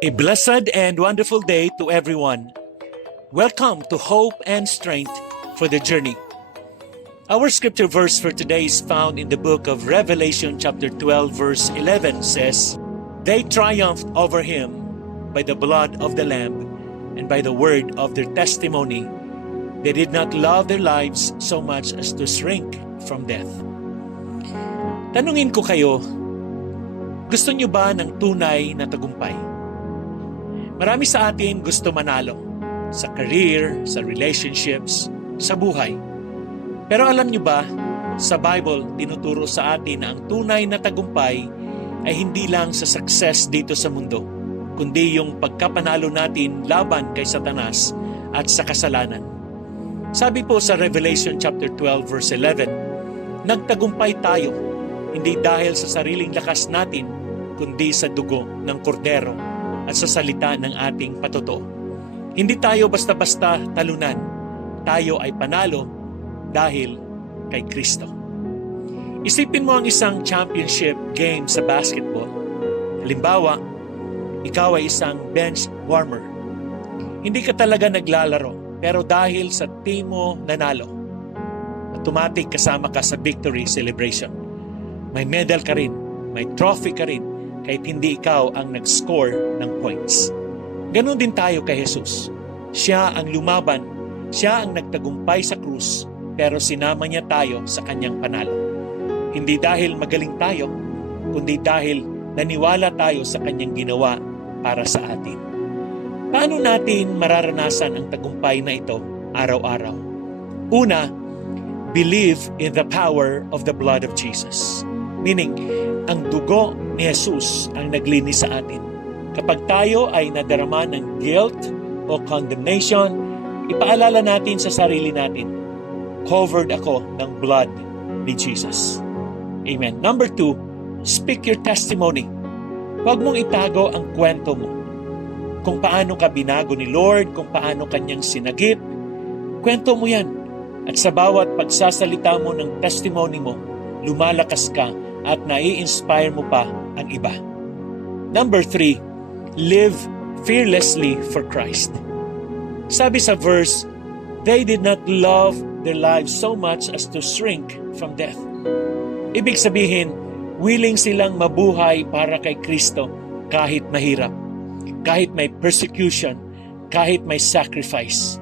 A blessed and wonderful day to everyone. Welcome to Hope and Strength for the Journey. Our scripture verse for today is found in the book of Revelation chapter 12 verse 11 says, "They triumphed over him by the blood of the Lamb and by the word of their testimony. They did not love their lives so much as to shrink from death." Tanungin ko kayo, gusto niyo ba ng tunay na tagumpay? Marami sa atin gusto manalo sa career, sa relationships, sa buhay. Pero alam niyo ba, sa Bible, tinuturo sa atin na ang tunay na tagumpay ay hindi lang sa success dito sa mundo, kundi yung pagkapanalo natin laban kay Satanas at sa kasalanan. Sabi po sa Revelation chapter 12 verse 11, nagtagumpay tayo, hindi dahil sa sariling lakas natin, kundi sa dugo ng kordero at sa salita ng ating patotoo. Hindi tayo basta-basta talunan. Tayo ay panalo dahil kay Kristo. Isipin mo ang isang championship game sa basketball. Halimbawa, ikaw ay isang bench warmer. Hindi ka talaga naglalaro, pero dahil sa team mo nanalo, automatic kasama ka sa victory celebration. May medal ka rin, may trophy ka rin, kahit hindi ikaw ang nag-score ng points. Ganon din tayo kay Jesus. Siya ang lumaban, siya ang nagtagumpay sa krus, pero sinama niya tayo sa kanyang panalo. Hindi dahil magaling tayo, kundi dahil naniwala tayo sa kanyang ginawa para sa atin. Paano natin mararanasan ang tagumpay na ito araw-araw? Una, believe in the power of the blood of Jesus. Meaning, ang dugo ni Jesus ang naglinis sa atin. Kapag tayo ay nadarama ng guilt o condemnation, ipaalala natin sa sarili natin, covered ako ng blood ni Jesus. Amen. Number 2, speak your testimony. Huwag mong itago ang kwento mo. Kung paano ka binago ni Lord, kung paano kanyang sinagip, kwento mo yan. At sa bawat pagsasalita mo ng testimony mo, lumalakas ka at nai-inspire mo pa ang iba. Number 3, live fearlessly for Christ. Sabi sa verse, they did not love their lives so much as to shrink from death. Ibig sabihin, willing silang mabuhay para kay Kristo kahit mahirap, kahit may persecution, kahit may sacrifice.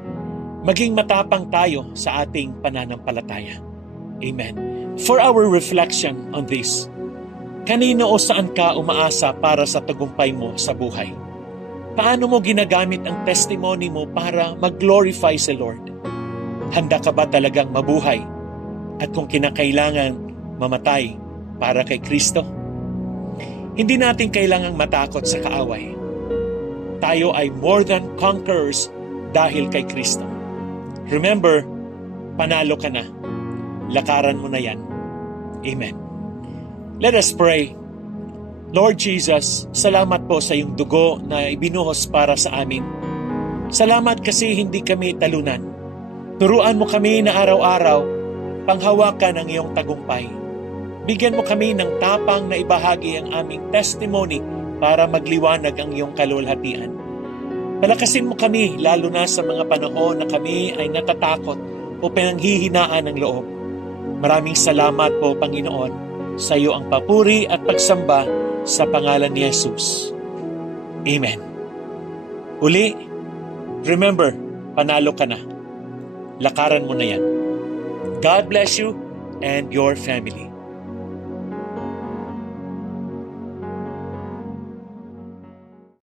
Maging matapang tayo sa ating pananampalataya. Amen. For our reflection on this, kanino o saan ka umaasa para sa tagumpay mo sa buhay? Paano mo ginagamit ang testimony mo para mag-glorify sa Lord? Handa ka ba talagang mabuhay? At kung kinakailangan, mamatay para kay Kristo? Hindi natin kailangang matakot sa kaaway. Tayo ay more than conquerors dahil kay Kristo. Remember, panalo ka na. Lakaran mo na yan. Amen. Let us pray. Lord Jesus, salamat po sa iyong dugo na ibinuhos para sa amin. Salamat kasi hindi kami talunan. Turuan mo kami na araw-araw panghawakan ang iyong tagumpay. Bigyan mo kami ng tapang na ibahagi ang aming testimony para magliwanag ang iyong kalulhatian. Palakasin mo kami lalo na sa mga panahon na kami ay natatakot o pinanghihinaan ng loob. Maraming salamat po, Panginoon, sa iyo ang papuri at pagsamba sa pangalan ni Jesus. Amen. Uli, remember, panalo ka na. Lakaran mo na yan. God bless you and your family.